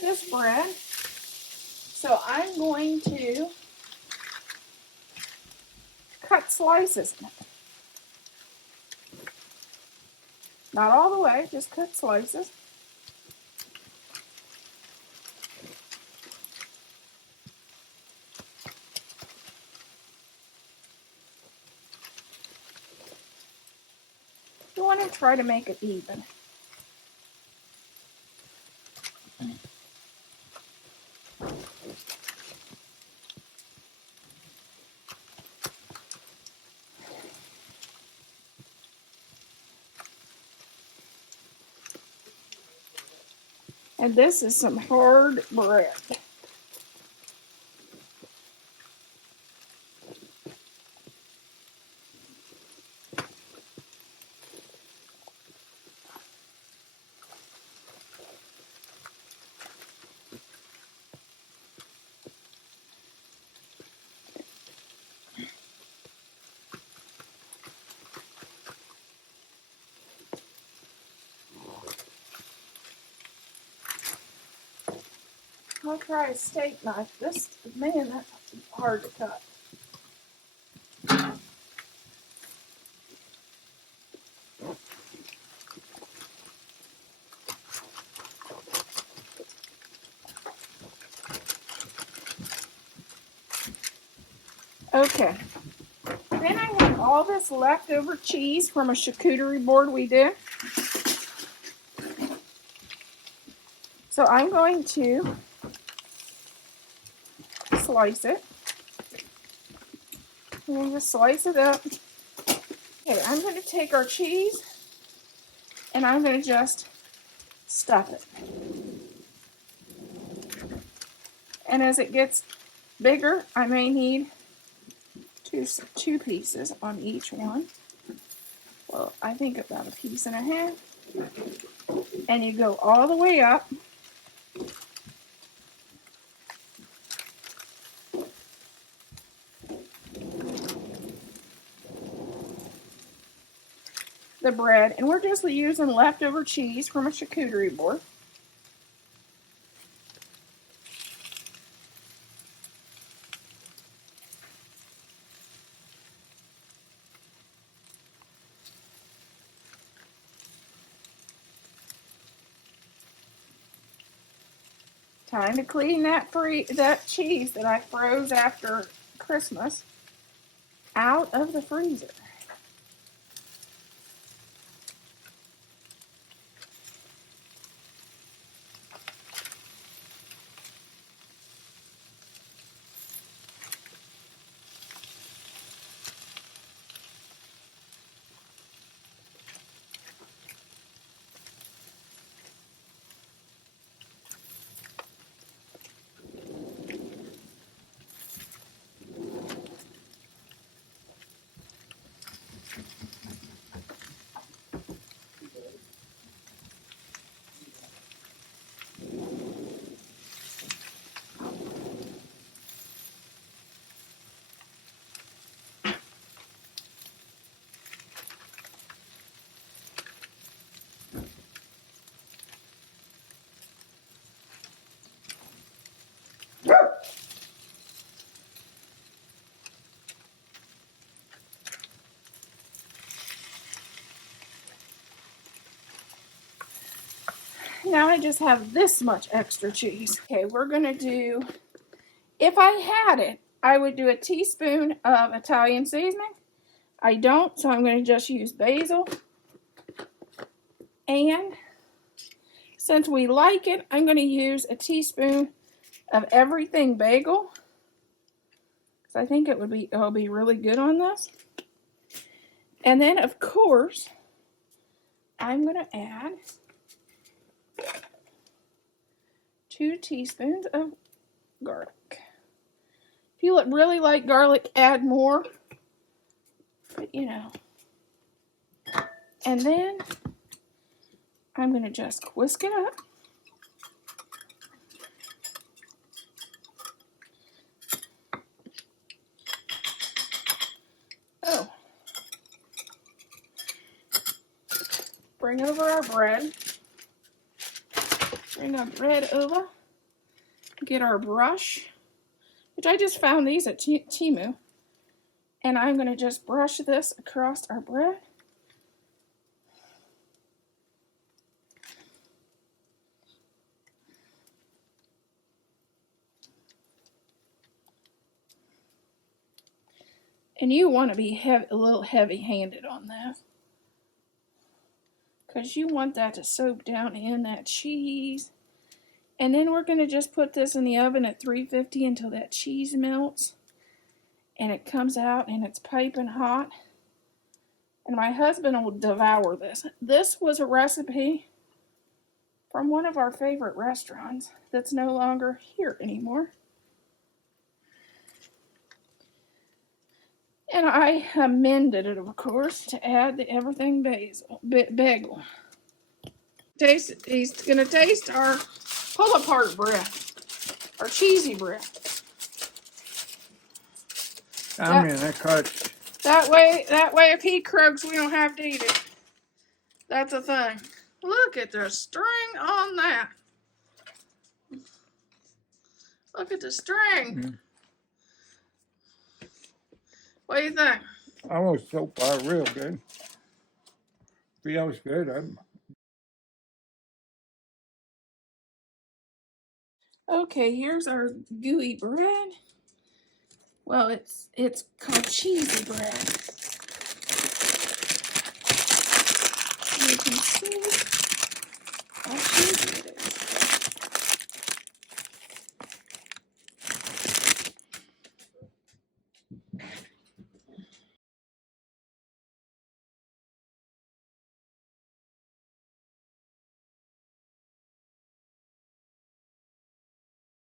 this bread. So I'm going to cut slices. Not all the way, just cut slices. You want to try to make it even. And this is some hard bread. I'll try a steak knife. This, man, that's hard to cut. Okay. Then I have all this leftover cheese from a charcuterie board we did. So I'm going to slice it. I'm going to slice it up. Okay, I'm going to take our cheese and I'm going to just stuff it. And as it gets bigger, I may need two pieces on each one. Well, I think about 1.5 pieces. And you go all the way up. The bread, and we're just using leftover cheese from a charcuterie board. Time to clean that cheese that I froze after Christmas out of the freezer. Now I just have this much extra cheese. Okay, we're gonna do, if I had it, I would do a teaspoon of Italian seasoning. I don't, so I'm gonna just use basil. And since we like it, I'm gonna use a teaspoon of everything bagel. Because I think it'll be really good on this. And then of course, I'm gonna add 2 teaspoons of garlic. If you really like garlic, add more. But you know. And then I'm going to just whisk it up. Oh. Bring over our bread. Bring our bread over. get our brush, which I just found these at Temu. And I'm going to just brush this across our bread. And you want to be a little heavy-handed on this, because you want that to soak down in that cheese. And then we're going to just put this in the oven at 350 until that cheese melts. And it comes out and it's piping hot. And my husband will devour this. This was a recipe from one of our favorite restaurants that's no longer here anymore. And I amended it, of course, to add the everything bagel. He's going to taste our pull-apart bread, our cheesy bread. I'm in that cuts. That way, if he croaks, we don't have to eat it. That's a thing. Look at the string on that. Look at the string. Mm. What do you think? Almost so far real good. Feels good. Okay, here's our gooey bread. Well, it's called cheesy bread.